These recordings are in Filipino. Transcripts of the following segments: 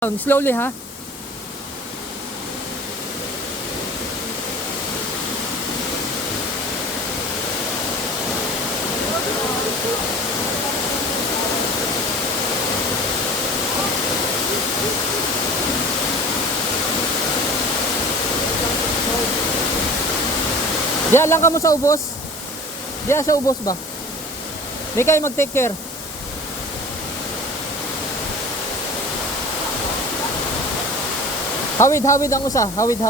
Slowly ha. Diyan lang ka mo sa ubos. Diyan sa ubos ba? Di kayo mag-take care. Hawid ang usa, hawid.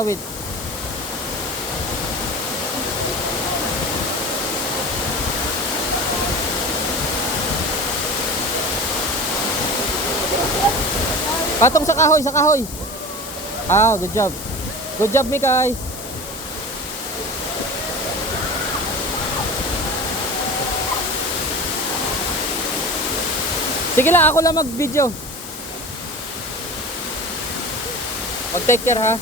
Patong sa kahoy. Ah, good job. Good job, Mikay. Sige lang, ako lang mag-video. Mag-take care ha.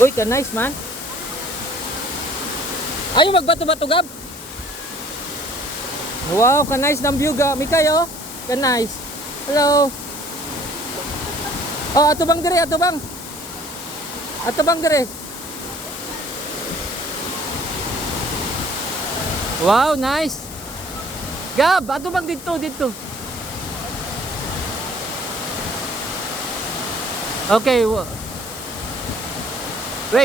Uy, ka nice man. Ayaw magbato-bato gab. Wow, ka nice ng view ga. Mikay oh. Ka nice. Hello. Oh, ato bang dire. Wow, nice. Gab, ato bang dito. Okay,